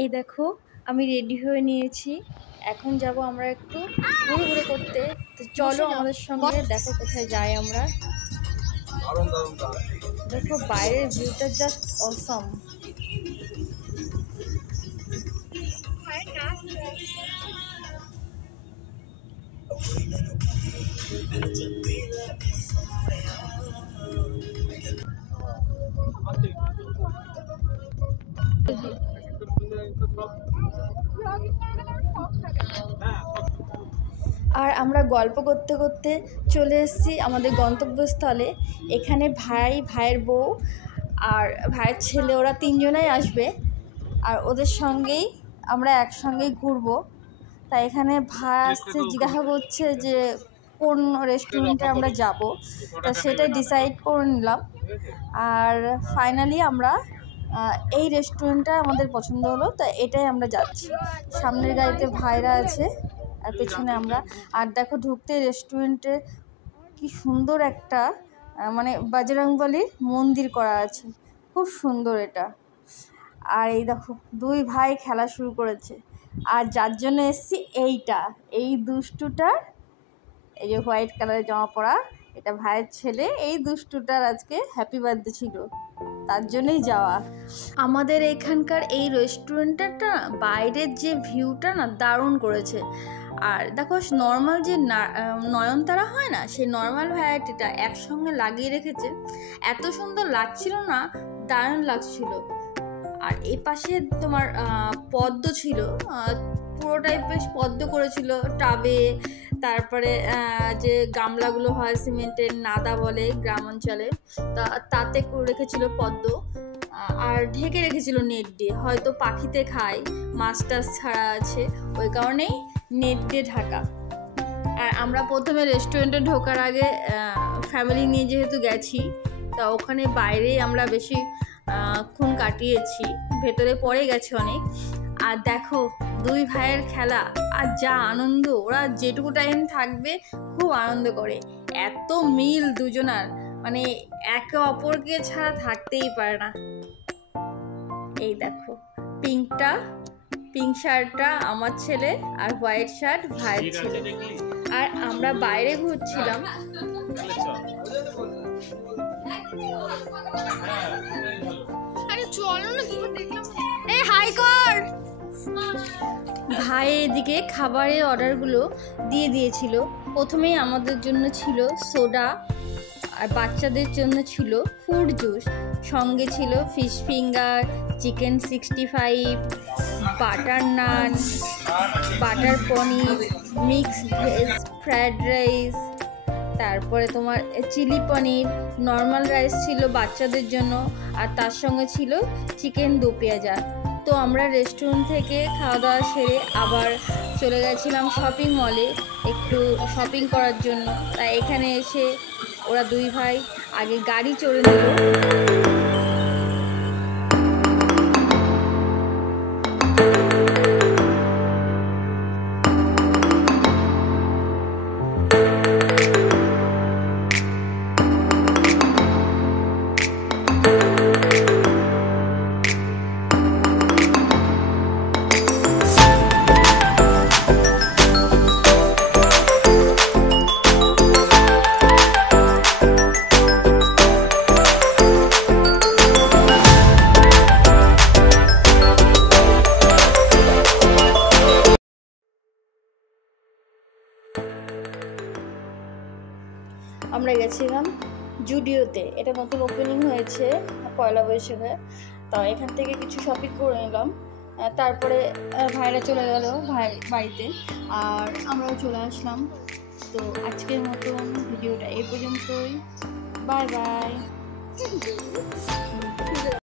এই দেখো আমি রেডি হয়ে নিয়েছি, এখন যাব আমরা একটু ঘুরে করতে। তো চলো আমাদের সঙ্গে, দেখো কোথায় যাই আমরা। দেখো বাইরের ভিউটা জাস্ট অসম। আর আমরা গল্প করতে করতে চলে এসেছি আমাদের গন্তব্যস্থলে। এখানে ভাইয়ের বউ আর ভাইয়ের ছেলে, ওরা তিনজনাই আসবে, আর ওদের সঙ্গেই আমরা একসঙ্গেই ঘুরবো। তাই এখানে ভাই আসছে, জিজ্ঞাসা করছে যে কোন রেস্টুরেন্টে আমরা যাব, তা সেটা ডিসাইড করে নিলাম। আর ফাইনালি আমরা এই রেস্টুরেন্টটা আমাদের পছন্দ হলো, তা এটাই আমরা যাচ্ছি। সামনের গাড়িতে ভাইরা আছে আর পেছনে আমরা। আর দেখো ঢুকতে রেস্টুরেন্টে কি সুন্দর একটা মানে বজরংবলীর মন্দির করা আছে, খুব সুন্দর এটা। আর এই দেখো দুই ভাই খেলা শুরু করেছে, আর যার জন্য এসছি এই দুষ্টুটার, এই যে হোয়াইট কালারের জামা পরা, এটা ভাইয়ের ছেলে। এই দুষ্টুটার আজকে হ্যাপি বার্থডে ছিল, তার জন্যই যাওয়া। আমাদের এখানকার এই রেস্টুরেন্টটা বাইরের যে ভিউটা না দারুণ করেছে। আর দেখো নর্মাল যে নয়নতারা হয় না, সেই নর্মাল ভ্যারাইটিটা একসঙ্গে লাগিয়ে রেখেছে, এত সুন্দর লাগছিল না, দারুণ লাগছিল। আর এই পাশে তোমার পদ্ম ছিল, পুরোটাই বেশ পদ্ম করেছিল টাবে। তারপরে যে গামলাগুলো হয় সিমেন্টের, নাদা বলে গ্রাম অঞ্চলে, তাতে করে রেখেছিল পদ্ম, আর ঢেকে রেখেছিল নেট দিয়ে। হয়তো পাখিতে খায়, মাছ টাছ ছাড়া আছে, ওই কারণেই নেট দিয়ে ঢাকা। আর আমরা প্রথমে রেস্টুরেন্টে ঢোকার আগে ফ্যামিলি নিয়ে যেহেতু গেছি, তা ওখানে বাইরেই আমরা বেশি ক্ষণ কাটিয়েছি, ভেতরে পড়ে গেছে অনেক। আর দেখো দুই ভাইয়ের খেলা, আর যা আনন্দ, ওরা যেটুকু টাইম থাকবে খুব আনন্দ করে। এত মিল দুজনার, মানে একে অপরকে ছাড়া থাকতেই পারে না। এই দেখো পিঙ্ক শার্টটা আমার ছেলে, আর হোয়াইট শার্ট ভাইয়ের ছেলে। আর আমরা বাইরে ঘুরছিলাম। ভাই এদিকে খাবারের অর্ডারগুলো দিয়ে দিয়েছিল। প্রথমেই আমাদের জন্য ছিল সোডা, আর বাচ্চাদের জন্য ছিল ফ্রুট জুস, সঙ্গে ছিল ফিশ ফিঙ্গার, চিকেন 65, বাটার নান, বাটার পনির, মিক্সড ভেজ ফ্রায়েড রাইস, তারপরে তোমার চিলি পনির, নর্মাল রাইস ছিল বাচ্চাদের জন্য, আর তার সঙ্গে ছিল চিকেন দো পেঁয়াজা। তো আমরা রেস্টুরেন্ট থেকে খাওয়া দাওয়া সেরে আবার চলে গেছিলাম শপিং মলে একটু শপিং করার জন্য। তাই এখানে এসে ওরা দুই ভাই আগে গাড়ি চড়ে নিল। আমরা গেছিলাম জুডিওতে, এটা নতুন ওপেনিং হয়েছে পয়লা বৈশাখে। তো এখান থেকে কিছু শপিং করে নিলাম, তারপরে ভাইরা চলে গেল বাড়িতে, আর আমরাও চলে আসলাম। তো আজকের মতন ভিডিওটা এই পর্যন্তই, বাই বাই।